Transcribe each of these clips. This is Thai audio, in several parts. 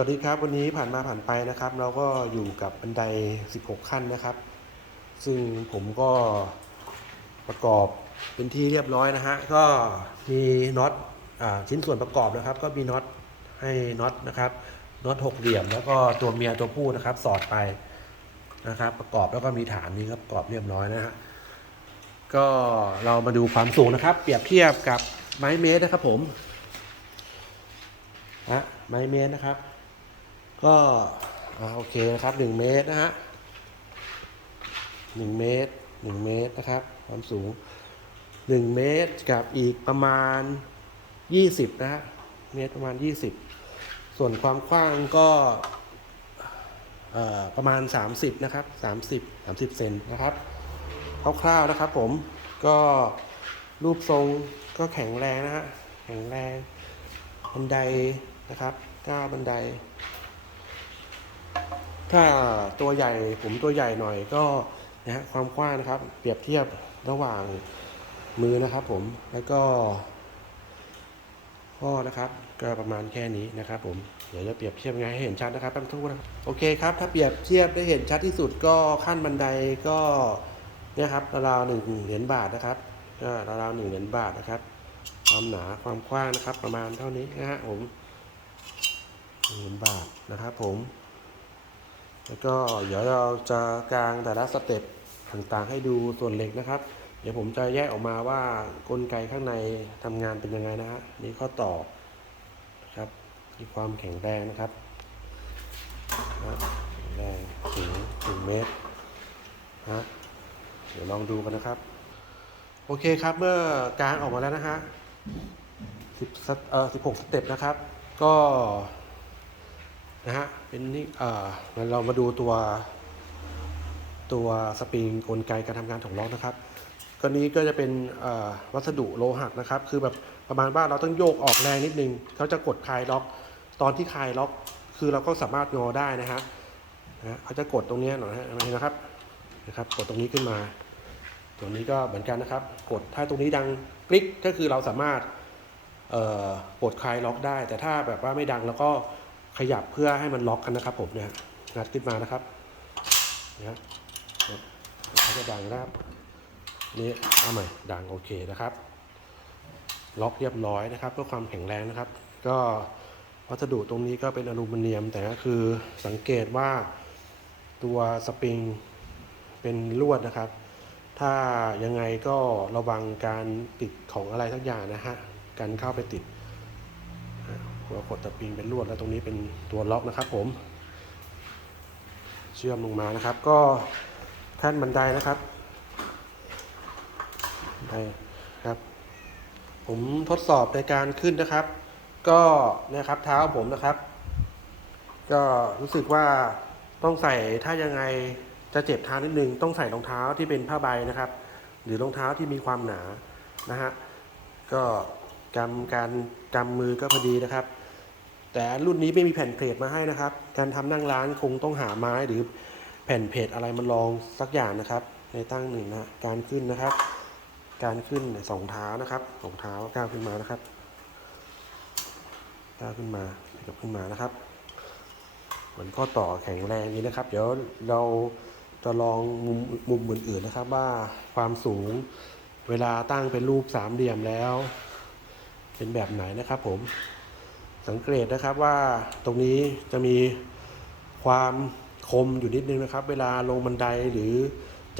วัสดีครับ วันนี้ผ่านมาผ่านไปนะครับ เราก็อยู่กับบันได 16 ขั้นนะครับ ซึ่งผมก็ประกอบเป็นที่เรียบร้อยนะฮะก็มีน็อตชิ้นส่วนประกอบนะครับ ก็มีน็อตให้น็อตนะครับน็อตหกเหลี่ยม แล้วก็ตัวเมียตัวผู้นะครับ สอดไปนะครับ ประกอบแล้วก็มีฐานนี้ครับประกอบเรียบร้อยนะฮะก็เรามาดูความสูงนะครับ เปรียบเทียบกับไม้เมตรนะครับผมนะไม้เมตรนะครับ ก็โอเคนะครับหนึ่งเมตรนะฮะหนึ่งเมตรหนึ่งเมตรนะครับ ความสูงหนึ่งเมตรกับอีกประมาณยี่สิบนะฮะเมตรประมาณยี่สิบส่วนความกว้างก็ประมาณ 30 นะครับ 30 30 เซนนะครับคร่าวๆนะครับผมก็รูปทรงก็แข็งแรงนะฮะแข็งแรงบันไดนะครับก้าวบันได ถ้าตัวใหญ่ผมตัวใหญ่หน่อยก็นะฮะความกว้างนะครับ เปรียบเทียบระหว่างมือนะครับ ผมแล้วก็ข้อนะครับก็ประมาณแค่นี้นะครับผมเดี๋ยวจะเปรียบเทียบไงให้เห็นชัดนะครับแป๊บนึงนะครับโอเคครับ ถ้าเปรียบเทียบได้เห็นชัดที่สุดก็ขั้นบันไดก็เนี่ยครับราวๆหนึ่งเหรียญบาทนะครับก็ราวๆหนึ่งเหรียญบาทนะครับ ความหนาความกว้างนะครับ ประมาณเท่านี้นะฮะผมหนึ่งบาทนะครับผม แล้วก็เดี๋ยวเราจะกลางแต่ละสเต็ปต่างๆ ให้ดูส่วนเหล็กนะครับ เดี๋ยวผมจะแยกออกมาว่ากลไกข้างในทำงานเป็นยังไงนะฮะนี่ข้อต่อครับมีความแข็งแรงนะครับแรงถึงถึงเมตรฮะเดี๋ยวลองดูกันนะครับ โอเคครับเมื่อกางออกมาแล้วนะฮะสิบเอ่อสิบหกสเต็ปนะครับ ก็ นะฮะเป็นนี่เอ่อเรามาดูตัวตัวสปริงกลไกการทำงานของล็อกนะครับก็นี้ก็จะเป็นวัสดุโลหะนะครับ คือแบบประมาณว่าเราต้องโยกออกแรงนิดนึงเขาจะกดคลายล็อก ตอนที่คลายล็อก คือเราก็สามารถงอได้นะฮะนะเขาจะกดตรงนี้หน่อยนะครับนะครับ กดตรงนี้ขึ้นมาตัวนี้ก็เหมือนกันนะครับ กดถ้าตรงนี้ดังกริ๊กก็คือเราสามารถเอ่อปลดคลายล็อกได้ แต่ถ้าแบบว่าไม่ดังแล้วก็ ขยับเพื่อให้มันล็อกกันนะครับผมเนี่ยงัดขึ้นมานะครับนะครับเขาจะดังนะครับนี่เอาใหม่ดังโอเคนะครับ ล็อกเรียบร้อยนะครับเพื่อความแข็งแรงนะครับ ก็วัสดุตรงนี้ก็เป็นอลูมิเนียม แต่ก็คือสังเกตว่าตัวสปริงเป็นลวดนะครับ ถ้ายังไงก็ระวังการติดของอะไรทั้งอย่างนะฮะการเข้าไปติด อ่ากดตะปิงเป็นลวดแล้วตรงนี้เป็นตัวล็อกนะครับผม เชื่อมลงมานะครับ ก็ขั้นบันไดนะครับบันไดครับ ผมทดสอบในการขึ้นนะครับ ก็เนี่ยครับเท้าผมนะครับ ก็รู้สึกว่าต้องใส่ถ้ายังไงจะเจ็บเท้านิดนึงต้องใส่รองเท้าที่เป็นผ้าใบนะครับ หรือรองเท้าที่มีความหนานะฮะก็กำการกำมือก็พอดีนะครับ แต่รุ่นนี้ไม่มีแผ่นเพลทมาให้นะครับ การทำนั่งร้านคงต้องหาไม้หรือแผ่นเพลทอะไรมาลองสักอย่างนะครับ ในตั้งหนึ่งนะการขึ้นนะครับ การขึ้นสองเท้านะครับสองเท้าก้าวขึ้นมานะครับก้าวขึ้นมาขยับขึ้นมานะครับเหมือนข้อต่อแข็งแรงนี้นะครับ เดี๋ยวเราจะลองมุมมุมอื่นๆนะครับ ว่าความสูงเวลาตั้งเป็นรูปสามเหลี่ยมแล้ว เป็นแบบไหนนะครับผม สังเกตนะครับว่าตรงนี้จะมีความคมอยู่นิดนึงนะครับ เวลาลงบันไดหรือ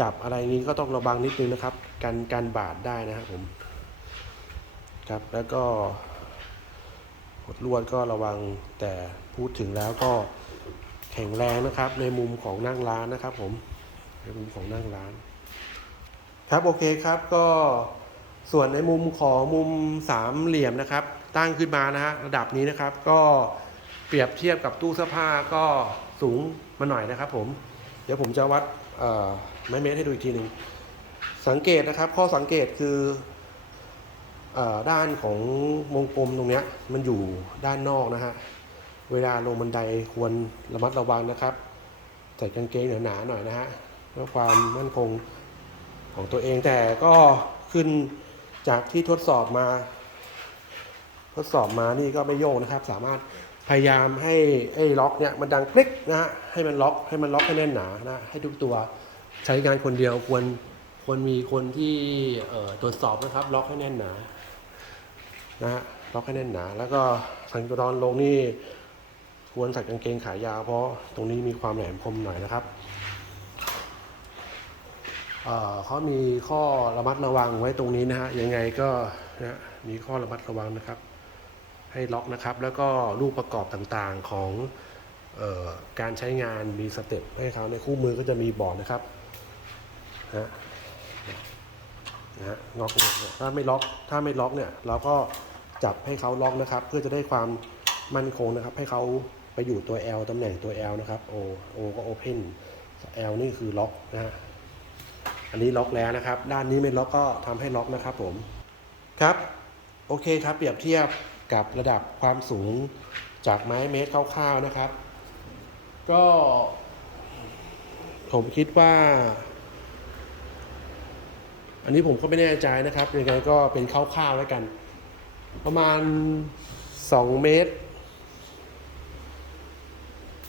จับอะไรนี้ก็ต้องระวังนิดนึงนะครับ กันการบาดได้นะครับผมครับแล้วก็กดลวดก็ระวังแต่พูดถึงแล้วก็แข็งแรงนะครับ ในมุมของนั่งร้านนะครับ ผมในมุมของนั่งร้าน ครับโอเคครับก็ส่วนในมุมของมุมสามเหลี่ยมนะครับ ตั้งขึ้นมานะฮะระดับนี้นะครับ ก็เปรียบเทียบกับตู้เสื้อผ้าก็สูงมาหน่อยนะครับผม เดี๋ยวผมจะวัดไม้เมตรให้ดูอีกทีหนึ่งสังเกตนะครับ ข้อสังเกตคืออด้านของวงกลมตรงนี้มันอยู่ด้านนอกนะฮะเวลาลงบันไดควรระมัดระวังนะครับใส่กางเกงหนาๆหน่อยนะฮะเพื่อความมั่นคงของตัวเองแต่ก็ขึ้นจากที่ทดสอบมา ทดสอบมานี่ก็ไม่โยกนะครับ สามารถพยายามให้ไอ้ล็อกเนี่ยมันดังคลิกนะฮะให้มันล็อกให้มันล็อกให้แน่นหนานะให้ทุกตัวใช้งานคนเดียวควรควรมีคนที่ตรวจสอบนะครับ ล็อกให้แน่นหนานะฮะล็อกให้แน่นหนา แล้วก็สังกตอนลงนี่ควรใส่กางเกงขายาว เพราะตรงนี้มีความแหลมคมหน่อยนะครับเอ่อเขามีข้อระมัดระวังไว้ตรงนี้นะฮะยังไงก็นะมีข้อระมัดระวังนะครับ ให้ล็อกนะครับ แล้วก็รูปประกอบต่างๆของออการใช้งานมีสเต็ปให้เขาในคู่มือก็จะมีบอกนะครับนะนะฮะล็อกถ้าไม่ล็อกถ้าไม่ล็อกเนี่ยเราก็จับให้เขาล็อกนะครับ เพื่อจะได้ความมั่นคงนะครับ ให้เขาไปอยู่ตัว L ตำแหน่งตัว L นะครับ O O ก็ Open L นี่คือล็อกนะฮะอันนี้ล็อกแล้วนะครับ ด้านนี้ไม่ล็อกก็ทำให้ล็อกนะครับผมครับ โอเคครับ เปรียบเทียบ กับระดับความสูงจากไม้เมตรคร่าวๆนะครับ ก็ ผมคิดว่า อันนี้ผมก็ไม่แน่ใจนะครับยังไงก็เป็นคร่าวๆแล้วกัน ประมาณ 2 เมตร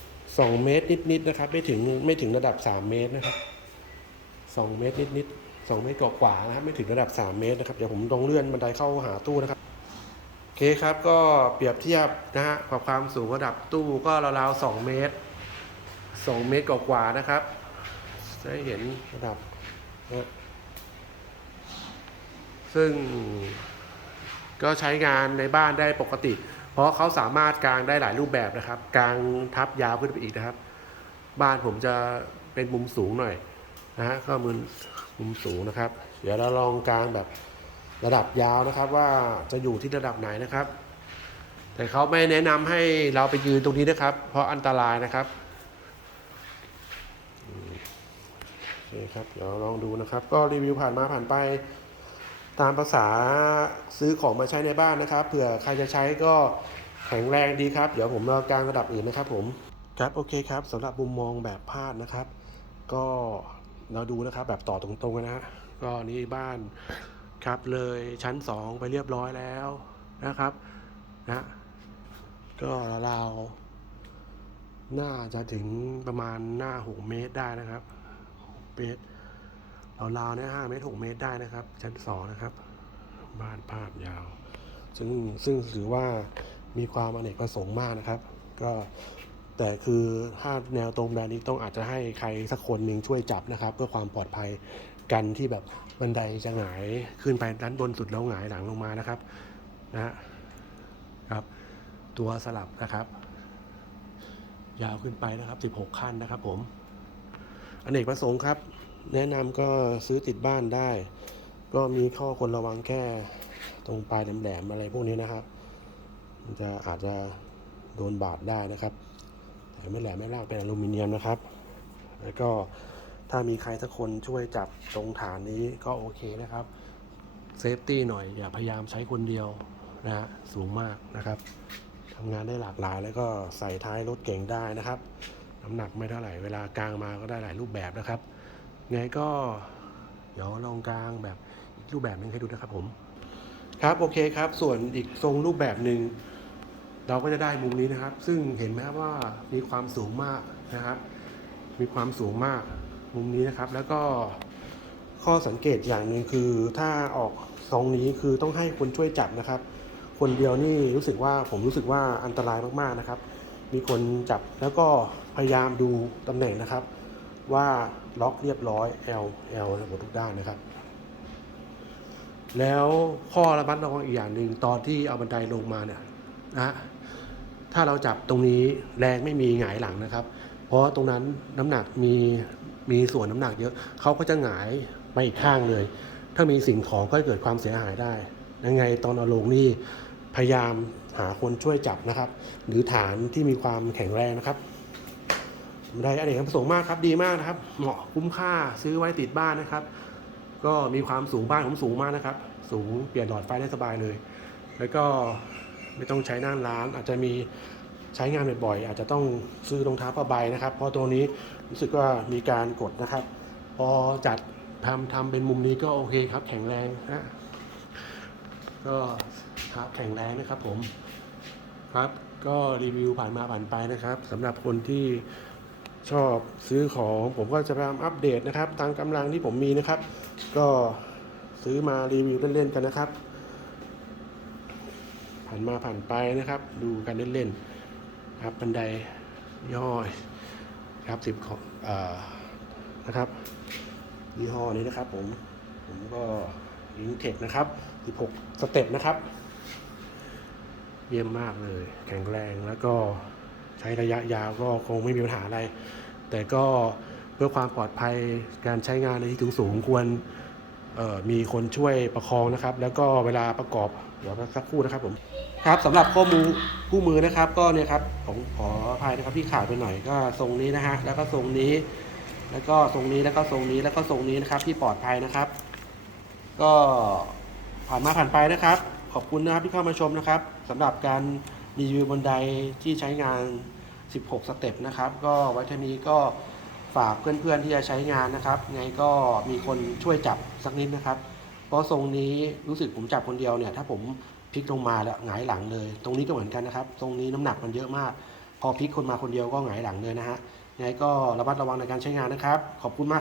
2 เมตรนิดๆนะครับ ไม่ถึงไม่ถึงระดับ 3 เมตรนะครับสองเมตรนิดๆสองเมตรกว่าๆนะครับ ไม่ถึงระดับสามเมตรนะครับ เดี๋ยวผมต้องเลื่อนบันไดเข้าหาตู้นะครับ เคครับก็เปรียบเทียบนะฮะกับความสูงระดับตู้ก็ราวๆสองเมตรสองเมตรกว่าๆนะครับ จะเห็นระดับนะซึ่งก็ใช้งานในบ้านได้ปกติ เพราะเขาสามารถกางได้หลายรูปแบบนะครับ กางทับยาวขึ้นไปอีกนะครับ บ้านผมจะเป็นมุมสูงหน่อยนะฮะก็มุมมุมสูงนะครับ เดี๋ยวเราลองกางแบบ ระดับยาวนะครับว่าจะอยู่ที่ระดับไหนนะครับ แต่เขาไม่แนะนำให้เราไปยืนตรงนี้นะครับ เพราะอันตรายนะครับอืมโอเคครับเดี๋ยวลองดูนะครับ ก็รีวิวผ่านมาผ่านไปตามภาษาซื้อของมาใช้ในบ้านนะครับเผื่อใครจะใช้ก็แข็งแรงดีครับ เดี๋ยวผมเรากลางระดับอื่นนะครับผมครับโอเคครับสำหรับมุมมองแบบพาดนะครับ ก็เราดูนะครับแบบต่อตรงๆนะฮะก็นี่บ้าน ครับเลยชั้นสองไปเรียบร้อยแล้วนะครับนะก็ราวๆน่าจะถึงประมาณหน้าหกเมตรได้นะครับหกเมตรราวๆเนี่ยห้าเมตรหกเมตรได้นะครับ ชั้นสองนะครับบ้านภาพยาว ซึ่งซึ่งถือว่ามีความอเนกประสงค์มากนะครับ ก็ แต่คือถ้าแนวตรงแบบนี้ต้องอาจจะให้ใครสักคนหนึ่งช่วยจับนะครับ เพื่อความปลอดภัยกันที่แบบบันไดจะหงายขึ้นไปด้านบนสุดแล้วหงายหลังลงมานะครับนะครับ ตัวสลับนะครับ ยาวขึ้นไปนะครับ 16 ขั้นนะครับผมอเนกประสงค์ครับ แนะนำก็ซื้อติดบ้านได้ ก็มีข้อควรระวังแค่ตรงปลายแหลมๆอะไรพวกนี้นะครับ มันจะอาจจะโดนบาดได้นะครับ ไม่แหลมไม่ล่างเป็นอลูมิเนียมนะครับ แล้วก็ถ้ามีใครสักคนช่วยจับตรงฐานนี้ก็โอเคนะครับเซฟตี้หน่อยอย่าพยายามใช้คนเดียวนะฮะสูงมากนะครับทำงานได้หลากหลายแล้วก็ใส่ท้ายรถเก่งได้นะครับน้ำหนักไม่เท่าไหร่เวลากลางมาก็ได้หลายรูปแบบนะครับไงก็เดี๋ยวลองกลางแบบอีกรูปแบบหนึงให้ดูนะครับผม ครับโอเคครับ ส่วนอีกทรงรูปแบบหนึ่ง เราก็จะได้มุมนี้นะครับ ซึ่งเห็นไหมครับว่ามีความสูงมากนะครับ มีความสูงมากมุมนี้นะครับ แล้วก็ข้อสังเกตอย่างหนึ่งคือถ้าออกทรงนี้คือต้องให้คนช่วยจับนะครับ คนเดียวนี่รู้สึกว่าผมรู้สึกว่าอันตรายมากๆนะครับ มีคนจับแล้วก็พยายามดูตำแหน่งนะครับ ว่าล็อกเรียบร้อย L L หมดทุกด้านนะครับ แล้วข้อระมัดระวังอีกอย่างหนึ่งตอนที่เอาบันไดลงมาเนี่ย นะฮะถ้าเราจับตรงนี้แรงไม่มีหงายหลังนะครับ เพราะตรงนั้นน้ำหนักมีมีส่วนน้ำหนักเยอะเขาก็จะหงายไปอีกข้างเลย ถ้ามีสิ่งของก็เกิดความเสียหายได้ ยังไงตอนเอาลงนี่พยายามหาคนช่วยจับนะครับ หรือฐานที่มีความแข็งแรงนะครับบันไดอเนกประสงค์มากครับดีมากนะครับ เหมาะคุ้มค่าซื้อไว้ติดบ้านนะครับ ก็มีความสูงบ้านผมสูงมากนะครับ สูงเปลี่ยนหลอดไฟได้สบายเลย แล้วก็ ไม่ต้องใช้หน้าร้าน อาจจะมีใช้งานบ่อยๆอาจจะต้องซื้อรองเท้าผ้าใบนะครับ เพราะตัวนี้รู้สึกว่ามีการกดนะครับ พอจัดทำทำเป็นมุมนี้ก็โอเคครับ แข็งแรงนะก็ครับแข็งแรงนะครับผมครับก็รีวิวผ่านมาผ่านไปนะครับสำหรับคนที่ชอบซื้อของผมก็จะพยายามอัปเดตนะครับ ตามกำลังที่ผมมีนะครับ ก็ซื้อมารีวิวเล่นๆกันนะครับานมาผ่านไปนะครับ ดูกันเล่นๆครับบันไดย่อยครับสิบของอนะครับยี่ห้อนี้นะครับผมผมก็ลิงเทคนะครับ16สเต็ปนะครับ เยี่ยมมากเลย แข็งแรงแล้วก็ใช้ระยะยาวก็คงไม่มีปัญหาอะไร แต่ก็เพื่อความปลอดภัยการใช้งานในที่สูงๆควร มีคนช่วยประคองนะครับ แล้วก็เวลาประกอบเดี๋ยวสักครู่นะครับผมครับสำหรับข้อมือคู่มือนะครับ ก็เนี่ยครับผมขออภัยนะครับที่ขาดไปหน่อยก็ทรงนี้นะฮะแล้วก็ทรงนี้ แล้วก็ทรงนี้แล้วก็ทรงนี้แล้วก็ทรงนี้นะครับ ที่ปลอดภัยนะครับ ก็ผ่านมาผ่านไปนะครับ ขอบคุณนะครับที่เข้ามาชมนะครับสำหรับการรีวิวบันไดที่ใช้งาน 16 สเต็ปนะครับ ก็ไว้เท่านี้ก็ ฝากเพื่อนๆที่จะใช้งานนะครับ ไงก็มีคนช่วยจับสักนิดนะครับ เพราะทรงนี้รู้สึกผมจับคนเดียวเนี่ย ถ้าผมพลิกลงมาแล้วหงายหลังเลย ตรงนี้ก็เหมือนกันนะครับ ตรงนี้น้ำหนักมันเยอะมาก พอพลิกคนมาคนเดียวก็หงายหลังเลยนะฮะ ไงก็ระมัดระวังในการใช้งานนะครับ ขอบคุณมาก